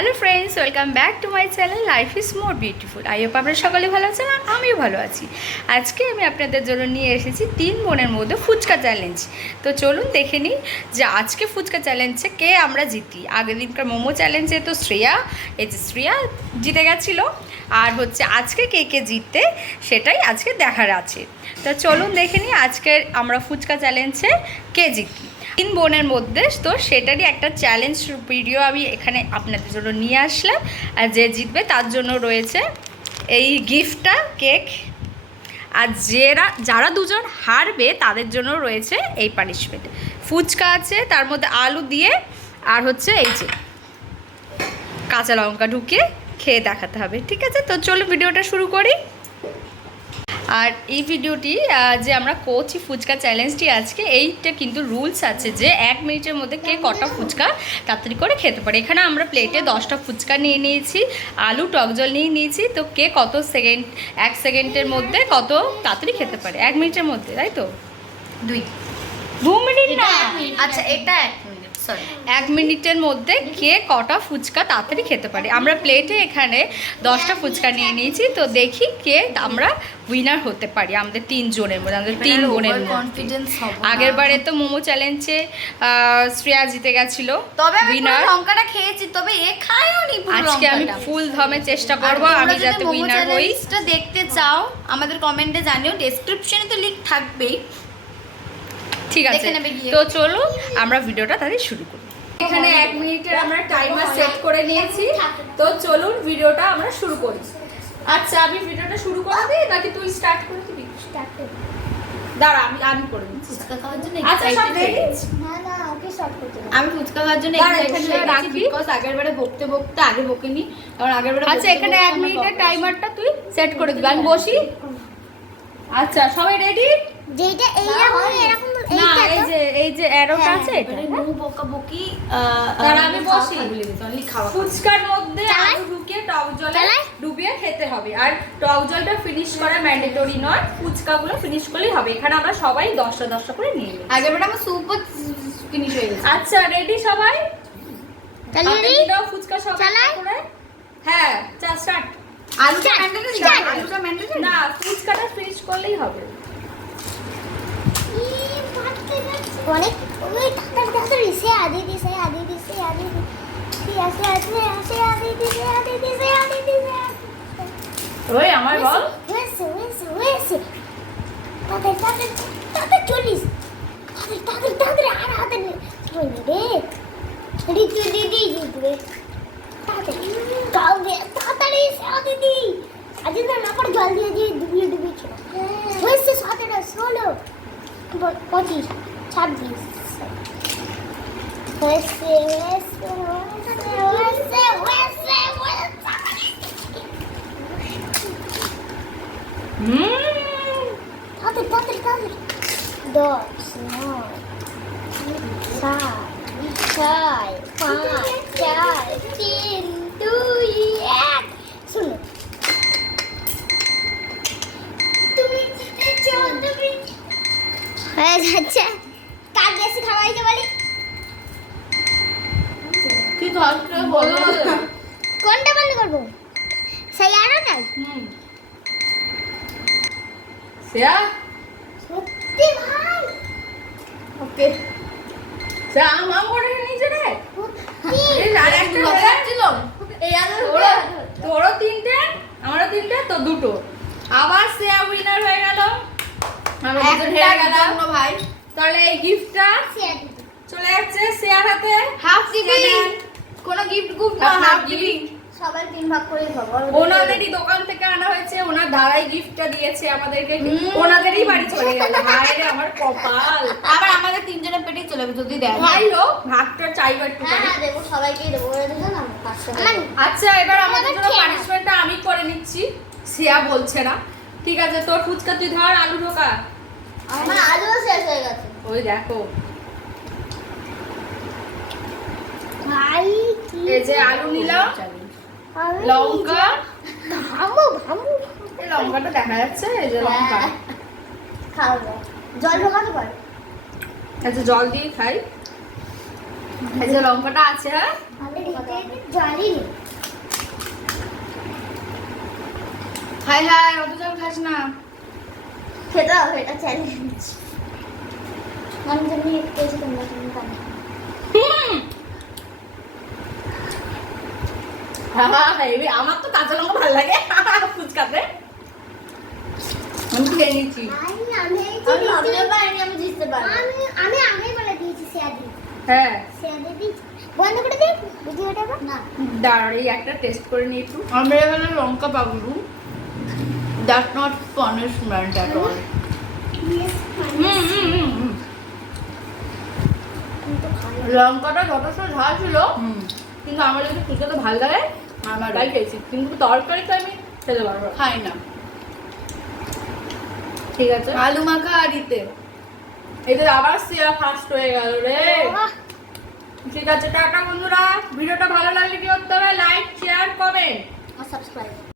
Welcome back to my channel life is more beautiful I hope আপনারা সকলে ভালো আছেন আর আমিও ভালো আছি। আজকে আমি আপনাদের জন্য নিয়ে এসেছি তিন বোনের মধ্যে ফুচকা চ্যালেঞ্জ তো চলুন দেখে নিই যে আজকে ফুচকা চ্যালেঞ্জে কে আমরা জিতি। আগের দিনকার মোমো চ্যালেঞ্জে তো শ্রেয়া, এই যে শ্রেয়া জিতে গেছিল। আর হচ্ছে আজকে কে কে জিততে সেটাই আজকে দেখার আছে। তো চলুন দেখে নিই আজকের আমরা ফুচকা চ্যালেঞ্জে কে জিতি। তিন বোনের মধ্যে। তো সেটারই একটা চ্যালেঞ্জ ভিডিও আমি এখানে আপনাদের জন্য নিয়ে আসলাম। আর যে জিতবে তার জন্য রয়েছে এই গিফটটা কেক আর যারা যারা দুজন হারবে তাদের জন্য রয়েছে এই পানিশমেন্ট ফুচকা আছে, তার মধ্যে আলু দিয়ে, আর হচ্ছে এই যে কাঁচা লঙ্কা ঢুকিয়ে খেয়ে দেখাতে হবে। ঠিক আছে? তো চলো ভিডিওটা শুরু করি। আর এই ভিডিওটি যে আমরা করছি ফুচকা চ্যালেঞ্জটি আজকে এইটা কিন্তু রুলস আছে যে এক মিনিটের মধ্যে কে কটা ফুচকা তাড়াতাড়ি করে খেতে পারে। এখানে আমরা প্লেটে দশটা ফুচকা নিয়ে নিয়েছি আলু টক জল নিয়ে নিয়েছি তো কে কত সেকেন্ড এক সেকেন্ডের মধ্যে কত তাড়াতাড়ি খেতে পারে? এক মিনিটের মধ্যে তাই তো? দুই। দু মিনিট না। আচ্ছা এটা এক মিনিট সরি এক মিনিটের মধ্যে কে কটা ফুচকা তাড়াতাড়ি খেতে পারে। আমরা প্লেটে এখানে দশটা ফুচকা নিয়ে নিয়েছি তো দেখি কে আমরা উইনার হতে পারি আমাদের তিন জনের মধ্যে আমাদের তিন বোনের কনফিডেন্স আগের বারে তো মোমো চ্যালেঞ্জে শ্রেয়া জিতে গেছিল তবে উইনার লঙ্কাটা খেয়েছি তবে এ খায়ওনি আজকে আমি ফুল ধমে চেষ্টা করব আমি যাতে উইনার হই। দেখতে চাও আমাদের কমেন্টে জানিও ডেসক্রিপশনে তো লিংক থাকবেই। ঠিক আছে। তো চলো আমরা ভিডিওটা তাহলে শুরু করি। এখানে এক মিনিটের আমরা টাইমার সেট করে নিয়েছি। তো চলুন ভিডিওটা আমরা শুরু করি। আচ্ছা আমি ভিডিওটা শুরু করে দিই নাকি তুই স্টার্ট করে দিবি? দাঁড়া আমি আমি করে দিচ্ছি। ফুচকা খাওয়ার জন্য আচ্ছা সব রেডি না না ওকে শর্ট করতে আমি ফুচকা খাওয়ার জন্য এখানে? বিকজ আগের বারে বকতে বকতে আগে বকিনি। কারণ আগের বারে আচ্ছা এখানে মিনিটের টাইমারটা তুই সেট করে দিবি। আমি বসি। আচ্ছা সবাই রেডি এই যে অ্যারোটা আছে এটা? এবারে হ্যাঁ? মুখ বকা আমি বসি। ফুচকার মধ্যে আলু ঢুকিয়ে টক জলে ডুবিয়ে খেতে হবে। আর টক জলটা ফিনিশ করা ম্যান্ডেটরি নয় ফুচকাগুলো ফিনিশ করলেই হবে। এখানে আমরা সবাই দশটা দশটা করে নিয়ে নিই বারে আমার সুপও ফিনিশ হয়ে গেছে। আচ্ছা রেডি সবাই? তাহলে রেডি ফুচকা সব চালাই? করে। হ্যাঁ চা স্টার্ট আলুটা ম্যান্ডেটরি আলুটা ম্যান্ডেটরি না ফুচকাটা ফিনিশ করলেই হবে। অনেক ওই তাড়াতাড়ি তাড়াতাড়ি সে আদি দি সে আদি দি সে আদি দি সে আসে আসে আসে আদি দি সে আদি দি সে আদি দি সে ওই আমার বল। হয়েছে হয়েছে হয়েছে। তাড়াতাড়ি তাড়াতাড়ি তাড়াতাড়ি চলিস। তাড়াতাড়ি তাড়াতাড়ি তাড়াতাড়ি আর হাতে নে চলি রে। ঋতু দিদি জিতবে। তাড়াতাড়ি জল দে তাড়াতাড়ি সে আদি দি আজ না না করে জল দিয়ে দিয়ে ডুবিয়ে ডুবিয়ে ছিল হয়েছে সতেরো ষোলো পঁচিশ। ছাব্বিশ হয়েছে হয়েছে হয়েছে তাড়াতাড়ি তাড়াতাড়ি তাড়াতাড়ি দশ নয় সাত ছয় পাঁচ চার তিন দুই এক শুনো তুমি জিতেছ তুমি হয়ে কার বেশি খাওয়াইতে বলি বলো। কোনটা বন্ধ করব? সেই আরও নাই? হুম। শ্রেয়া? সত্যি ভাই। ওকে। শ্রেয়া আম আম করে নিয়েছে রে। এই আর একটা এই আলু তোরও তোরও তিনটে আমারও তিনটে তো দুটো। আবার শ্রেয়া উইনার হয়ে গেল। আমরা দুজন হেরে গেলাম। ভাই। তাহলে এই গিফটটা চলে যাচ্ছে শ্রেয়ার হাতে। Half Scanner। কোনো গিফট গুফট না হাফ সবাই তিন ভাগ করে খাব ওনাদেরই দোকান থেকে আনা হয়েছে ওনার দাদাই গিফটটা দিয়েছে আমাদেরকে। ওনাদেরই বাড়ি চলে গেল। হায় রে আমার কপাল। আবার আমাদের তিনজনের পেটেই চলে যাবে যদি দেয়। ভাই হোক ভাগটা একটু হ্যাঁ দেবো সবাইকেই দেবো ওরা দেবো না আচ্ছা এবার আমাদের জন্য পানিশমেন্টটা আমি করে নিচ্ছি। শ্রেয়া বলছে না। ঠিক আছে তোর ফুচকা তুই ধর আলু ঢোকা। আমার আলুও শেষ হয়ে গেছে। ওই দেখো ভাই এই যে আলু নিলাম লঙ্কা। ভামু ভামু। এই লঙ্কাটা দেখা যাচ্ছে এই যে লঙ্কা। হ্যাঁ। খাওয়া জল ঢোকাতে পারো? আচ্ছা জল দিয়ে খাই। এই যে লঙ্কাটা আছে হ্যাঁ? জলই নেই। হাই হাই অত জল খাস না। খেতে হবে এটা চ্যালেঞ্জ আমি যেমনি খেয়েছি তোমরা তুমি খাবে আমার তো কাঁচা লঙ্কা ভালো লাগে। ফুচকাতে। আমি খেয়ে নিচ্ছি আমি আমি বলে দিয়েছি হ্যাঁ। বন্ধ করে দিই ভিডিওটা না একটা টেস্ট করে নিই একটু। আমরা এখানে লঙ্কা that not punishment at all লঙ্কাটা যথেষ্ট ঝাল ছিল। হুম। কিন্তু আমার যদি ফুচকাতে ভালো লাগে আমার তাই খেয়েছি। কিন্তু তরকারিটা আমি খেতে পারব খাই না। ঠিক আছে। আলু মাখা আর ইতে। এটা আবার সিয়া ফার্স্ট হয়ে গেল রে। ঠিক আছে টাটা বন্ধুরা। ভিডিওটা ভালো লাগলে কি করতে হবে? লাইক শেয়ার কমেন্ট আর সাবস্ক্রাইব